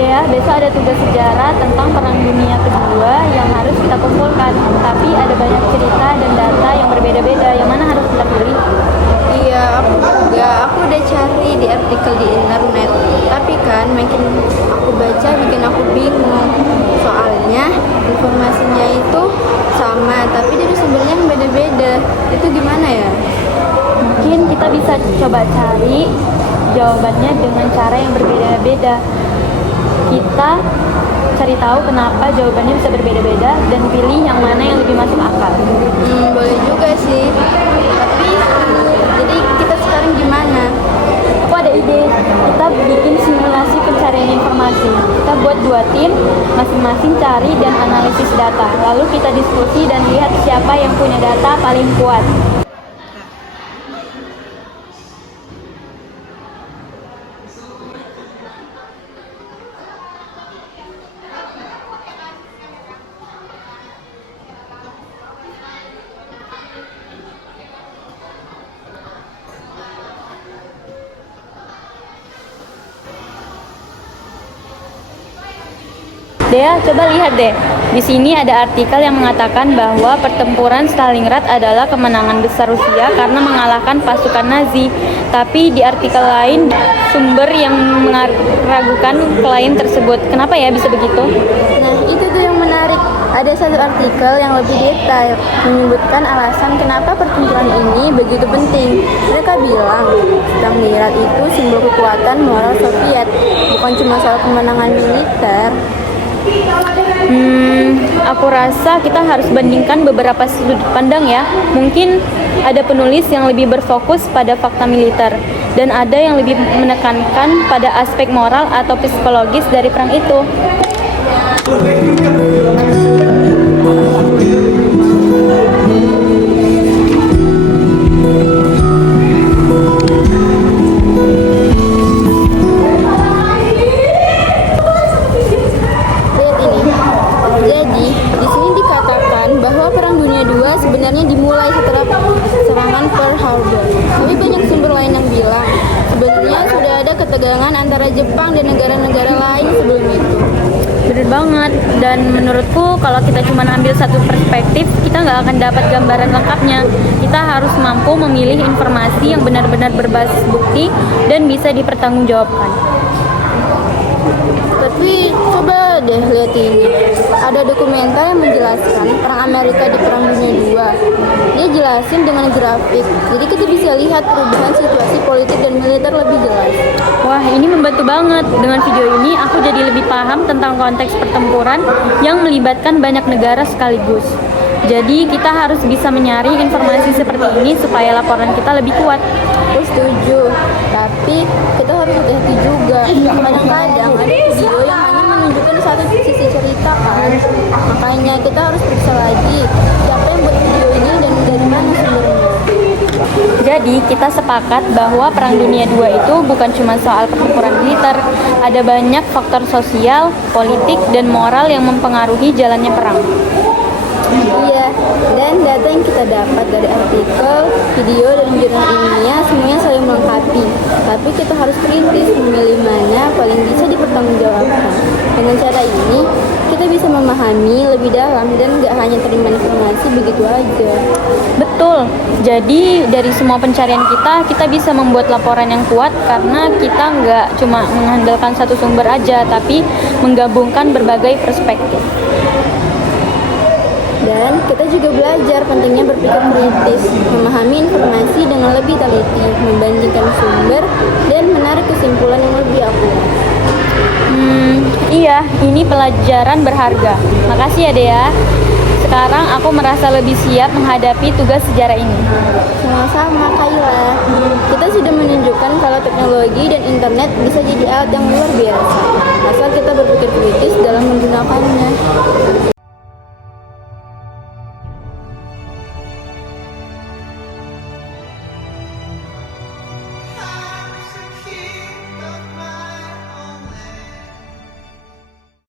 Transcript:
Dea, besok ada tugas sejarah tentang Perang Dunia Kedua yang harus kita kumpulkan. Tapi ada banyak cerita dan data yang berbeda-beda. Yang mana harus kita pilih? Iya, aku juga. Aku udah cari di artikel di internet. Tapi kan makin aku baca bikin aku bingung. Soalnya informasinya itu sama, tapi dari sumbernya yang beda-beda. Itu gimana ya? Mungkin kita bisa coba cari jawabannya dengan cara yang berbeda-beda. Kita cari tahu kenapa jawabannya bisa berbeda-beda dan pilih yang mana yang lebih masuk akal. Boleh juga sih. Tapi jadi kita sekarang gimana? Aku ada ide, kita bikin simulasi pencarian informasi. Kita buat 2 tim, masing-masing cari dan analisis data. Lalu kita diskusi dan lihat siapa yang punya data paling kuat. Dea, coba lihat deh. Di sini ada artikel yang mengatakan bahwa pertempuran Stalingrad adalah kemenangan besar Rusia karena mengalahkan pasukan Nazi. Tapi di artikel lain, sumber yang meragukan klaim tersebut. Kenapa ya bisa begitu? Nah, itu tuh yang menarik. Ada satu artikel yang lebih detail menyebutkan alasan kenapa pertempuran ini begitu penting. Mereka bilang Stalingrad itu simbol kekuatan moral Soviet, bukan cuma soal kemenangan militer. Aku rasa kita harus bandingkan beberapa sudut pandang ya. Mungkin ada penulis yang lebih berfokus pada fakta militer dan ada yang lebih menekankan pada aspek moral atau psikologis dari perang itu. Sebenarnya dimulai setelah serangan Pearl Harbor. Tapi banyak sumber lain yang bilang sebenarnya sudah ada ketegangan antara Jepang dan negara-negara lain sebelum itu. Bener banget, dan menurutku kalau kita cuma ambil satu perspektif, kita nggak akan dapat gambaran lengkapnya. Kita harus mampu memilih informasi yang benar-benar berbasis bukti dan bisa dipertanggungjawabkan. Tapi coba deh lihat ini. Ada dokumenter yang menjelaskan perang Amerika di Perang Dunia II. Dia jelasin dengan grafik. Jadi kita bisa lihat perubahan situasi politik dan militer lebih jelas. Wah, ini membantu banget. Dengan video ini aku jadi lebih paham tentang konteks pertempuran yang melibatkan banyak negara sekaligus. Jadi kita harus bisa menyaring informasi seperti ini supaya laporan kita lebih kuat. Aku setuju, tapi kita harus hati-hati juga. Kadang-kadang ada video yang hanya menunjukkan satu sisi cerita kan. Makanya kita harus periksa lagi siapa yang buat video ini dan dari mana sumbernya. Jadi kita sepakat bahwa Perang Dunia II itu bukan cuma soal pertempuran militer. Ada banyak faktor sosial, politik, dan moral yang mempengaruhi jalannya perang. Iya, dan data yang kita dapat dari artikel, video, dan jurnal ilmiah semuanya saling melengkapi. Tapi kita harus kritis memilih mana paling bisa dipertanggungjawabkan. Dengan cara ini, kita bisa memahami lebih dalam dan nggak hanya terima informasi begitu aja. Betul, jadi dari semua pencarian kita bisa membuat laporan yang kuat karena kita nggak cuma mengandalkan satu sumber aja, tapi menggabungkan berbagai perspektif. Dan kita juga belajar pentingnya berpikir kritis, memahami informasi dengan lebih teliti, membandingkan sumber, dan menarik kesimpulan yang lebih akurat. Iya, ini pelajaran berharga. Makasih ya Dea. Sekarang aku merasa lebih siap menghadapi tugas sejarah ini. Sama-sama, Kayla. Kita sudah menunjukkan kalau teknologi dan internet bisa jadi alat yang luar biasa, asal kita berpikir kritis dalam menggunakannya.